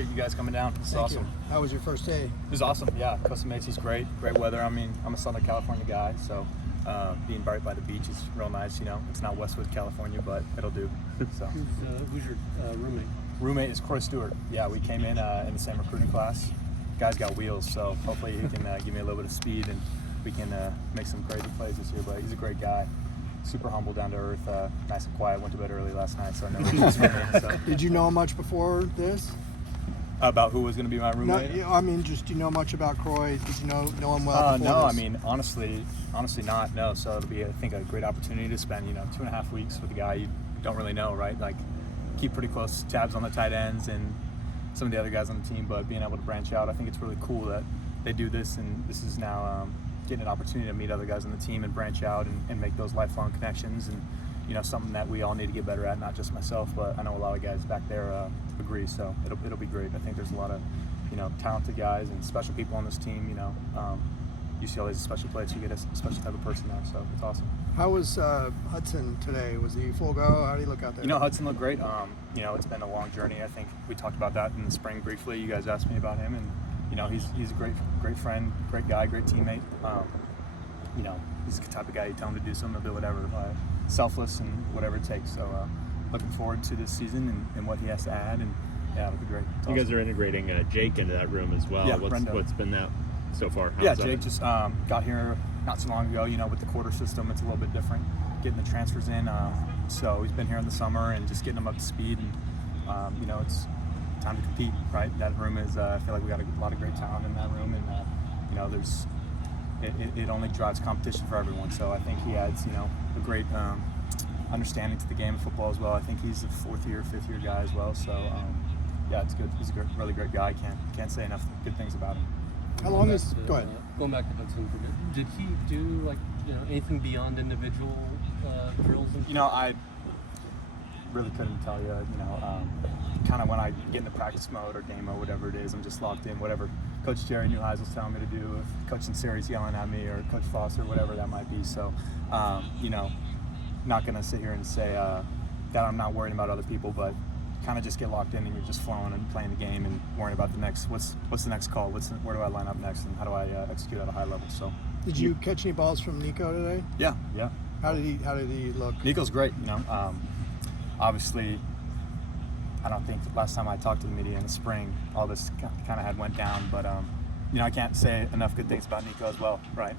appreciate you guys coming down. It's awesome. How was your first day? It was awesome. Yeah, Costa Mesa's great weather. I mean, I'm a Southern California guy, so being right by the beach is real nice. You know, it's not Westwood, California, but it'll do. So. Who's your roommate? Roommate is Corey Stewart. Yeah, we came in the same recruiting class. Guy's got wheels, so hopefully he can give me a little bit of speed and we can make some crazy plays this year. But he's a great guy. Super humble, down to earth, nice and quiet. Went to bed early last night, so I know he's from me. So. Did you know much before this? About who was going to be my roommate? No, I mean, just do you know much about Croy? Did you know him well? No, this? I mean, honestly not. No, so it'll be, I think, a great opportunity to spend 2.5 weeks with a guy you don't really know, right? Like, keep pretty close tabs on the tight ends and some of the other guys on the team, but being able to branch out, I think it's really cool that they do this, and this is now getting an opportunity to meet other guys on the team and branch out and make those lifelong connections, and something that we all need to get better at, not just myself, but I know a lot of guys back there agree, so it'll be great. I think there's a lot of talented guys and special people on this team. UCLA is a special place. You get a special type of person there, so it's awesome. How was Hudson today? Was he full go? How did he look out there? Hudson looked great. It's been a long journey. I think we talked about that in the spring briefly. You guys asked me about him, and he's a great friend, great guy, great teammate. He's the type of guy you tell him to do something, he'll do whatever, selfless and whatever it takes. So looking forward to this season and what he has to add, and yeah, it'll be great. You guys are integrating Jake into that room as well. Yeah, what's been that so far? Jake just got here not so long ago. With the quarter system, it's a little bit different getting the transfers in. So he's been here in the summer and just getting them up to speed, and it's time to compete, right? That room is, I feel like we got a lot of great talent in that room, and there's it only drives competition for everyone. So I think he adds a great understanding to the game of football as well. I think he's a fifth year guy as well. So yeah, it's good. He's a really great guy. Can't say enough good things about him. How long is? Go ahead. Going back to Hudson, did he do anything beyond individual drills? I really couldn't tell you. Kind of when I get into practice mode or game mode, whatever it is, I'm just locked in. Whatever Coach Jerry Newhousel's telling me to do, if Coach Sinceri's yelling at me, or Coach Foster, whatever that might be. So, not gonna sit here and say that I'm not worrying about other people, but kind of just get locked in and you're just flowing and playing the game and worrying about the next. What's the next call? Where do I line up next, and how do I execute at a high level? So. Did you catch any balls from Nico today? Yeah. How did he look? Nico's great. Obviously, I don't think last time I talked to the media in the spring, all this kind of had went down. But I can't say enough good things about Nico as well, right?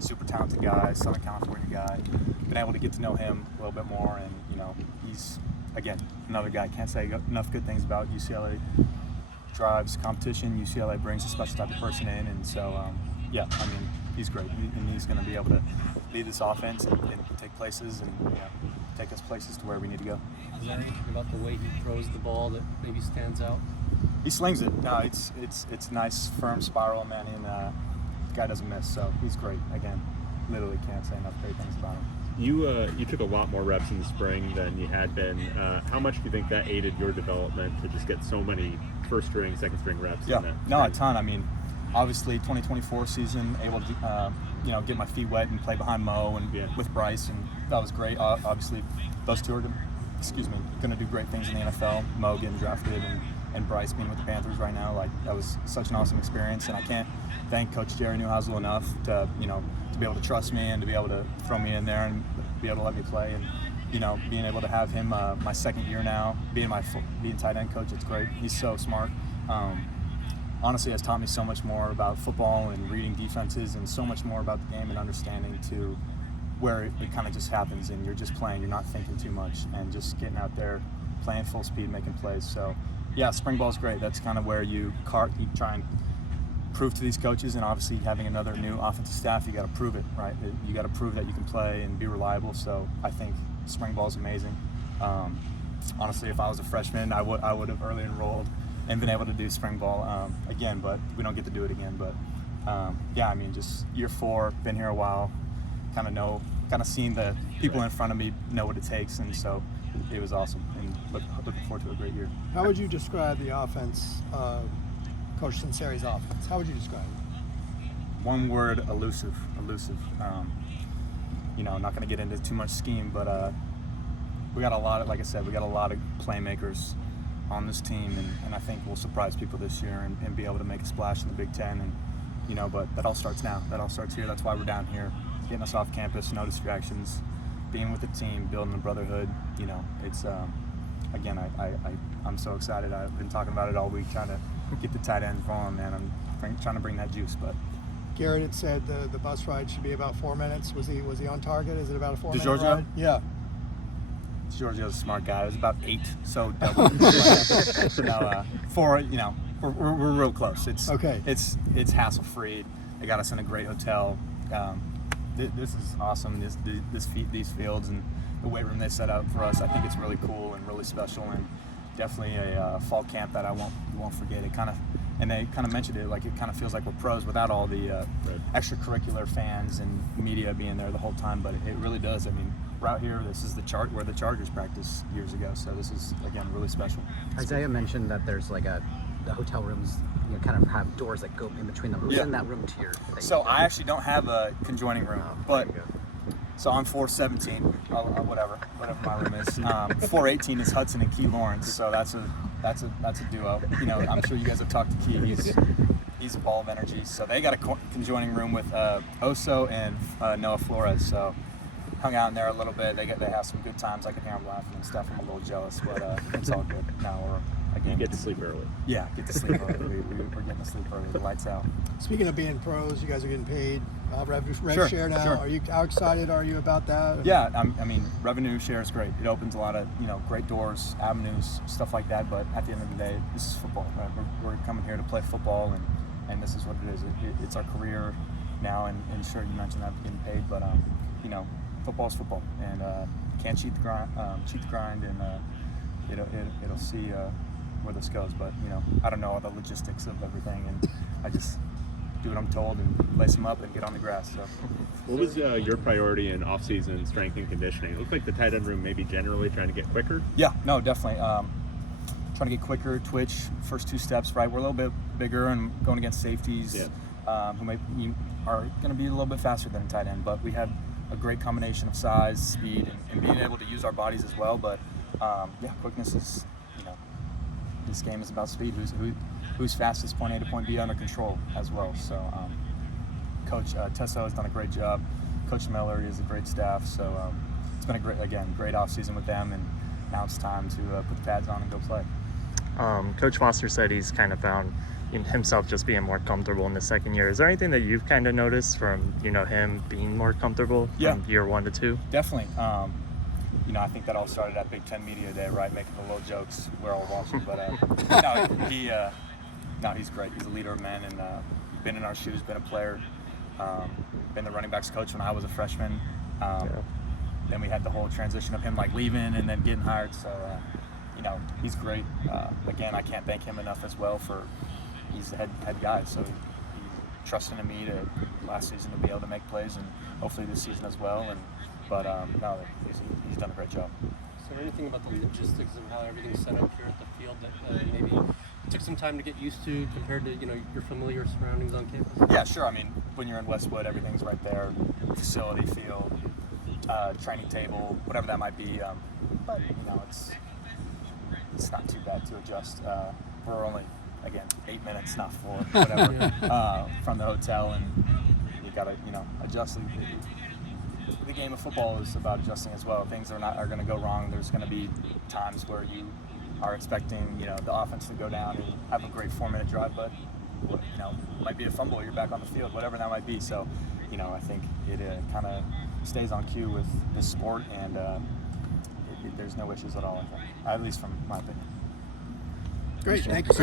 Super talented guy, Southern California guy. Been able to get to know him a little bit more, and he's again another guy. Can't say enough good things about UCLA. Drives competition. UCLA brings a special type of person in, and so he's great, and he's going to be able to lead this offense and take places and take us places to where we need to go. Is there anything about the way he throws the ball that maybe stands out? He slings it. No, it's a nice firm spiral, man, and the guy doesn't miss. So he's great. Again, literally can't say enough great things about him. You took a lot more reps in the spring than you had been. How much do you think that aided your development to just get so many first string, second string reps? Yeah, a ton. I mean, obviously 2024 season, able to get my feet wet and play behind Mo and with Bryce, and that was great. Obviously, those two are going to do great things in the NFL. Mo getting drafted and Bryce being with the Panthers right now, like that was such an awesome experience, and I can't thank Coach Jerry Newhousel enough to be able to trust me and to be able to throw me in there and be able to let me play, and being able to have him my second year now, being tight end coach, it's great. He's so smart. Honestly, has taught me so much more about football and reading defenses, and so much more about the game and understanding to where it kind of just happens and you're just playing, you're not thinking too much, and just getting out there, playing full speed, making plays. So yeah, spring ball is great. That's kind of where you try and prove to these coaches, and obviously having another new offensive staff, you got to prove it, right? You got to prove that you can play and be reliable. So I think spring ball is amazing. Honestly, if I was a freshman, I would have early enrolled and been able to do spring ball again, but we don't get to do it again. But just year 4, been here a while, kind of seen the people in front of me know what it takes, and so it was awesome, and looking forward to a great year. How would you describe the offense, Coach Sinceri's offense? How would you describe it? One word: elusive. Not going to get into too much scheme, but we got a lot of, like I said, we got a lot of playmakers. on this team, and I think we'll surprise people this year and be able to make a splash in the Big Ten. And but that all starts now. That all starts here. That's why we're down here, getting us off campus, no distractions, being with the team, building a brotherhood. It's again, I'm so excited. I've been talking about it all week, trying to get the tight ends rolling, man. I'm trying to bring that juice, but. Garrett had said the bus ride should be about 4 minutes. Was he on target? Is it about a 4 minute DeGiorgio? ride? Yeah. Giorgio's a smart guy. It was about 8, so double. No, 4. We're real close. It's okay. It's hassle free. They got us in a great hotel. This is awesome. These fields and the weight room they set up for us. I think it's really cool and really special, and definitely a fall camp that you won't forget. And they kind of mentioned it, like it kind of feels like we're pros without all the extracurricular fans and media being there the whole time, but it really does. I mean, we're out here, this is where the Chargers practiced years ago, so this is, again, really special. Isaiah mentioned that there's like the hotel rooms, kind of have doors that go in between them. Who's in that room tier? So I actually don't have a conjoining room, but so I'm 417, whatever my room is. 418 is Hudson and Key Lawrence, so that's a duo. I'm sure you guys have talked to Key. He's a ball of energy. So they got a conjoining room with Oso and Noah Flores. So hung out in there a little bit. They have some good times. I can hear them laughing and stuff. I'm a little jealous, but it's all good. Now you get to sleep early. Yeah, get to sleep early. We're getting to sleep early. The lights out. Speaking of being pros, you guys are getting paid rev Sure, share now. sure. How excited are you about that? Yeah, I mean, revenue share is great. It opens a lot of great doors, avenues, stuff like that. But at the end of the day, this is football. Right? We're coming here to play football, and this is what it is. It's our career now. And sure, you mentioned that getting paid, but football is football, and can't cheat the grind. And it'll see where this goes. But I don't know all the logistics of everything, and I just do what I'm told and lace them up and get on the grass. So, what was your priority in off-season strength and conditioning? It looked like the tight end room maybe generally trying to get quicker. Yeah, no, definitely. Trying to get quicker, twitch, first 2 steps, right? We're a little bit bigger and going against safeties who are going to be a little bit faster than a tight end, but we have a great combination of size, speed, and being able to use our bodies as well. But quickness is, this game is about speed. Who's fastest, point A to point B, under control as well. So Coach Tesso has done a great job. Coach Miller is a great staff. So it's been a great off season with them, and now it's time to put the pads on and go play. Coach Foster said he's kind of found himself just being more comfortable in the second year. Is there anything that you've kind of noticed from him being more comfortable from year 1 to 2? Definitely. I think that all started at Big Ten Media Day, right? Making the little jokes we're all watching. But he's great. He's a leader of men, and been in our shoes, been a player, been the running backs coach when I was a freshman. Then we had the whole transition of him leaving and then getting hired. So he's great. Again, I can't thank him enough as well he's the head guy. So he trusted in me last season to be able to make plays, and hopefully this season as well. But he's done a great job. Is there anything about the logistics of how everything's set up here at the field that maybe it took some time to get used to compared to your familiar surroundings on campus? Yeah, sure. I mean, when you're in Westwood, everything's right there. Facility, field, training table, whatever that might be. But it's not too bad to adjust. We're only 8 minutes, not 4, whatever, from the hotel, and you gotta adjust. The game of football is about adjusting as well. Things are going to go wrong. There's going to be times where you are expecting the offense to go down and have a great 4-minute drive, but might be a fumble. You're back on the field, whatever that might be. So I think it kind of stays on cue with this sport, and there's no issues at all. I think, at least from my opinion. Great, thank you.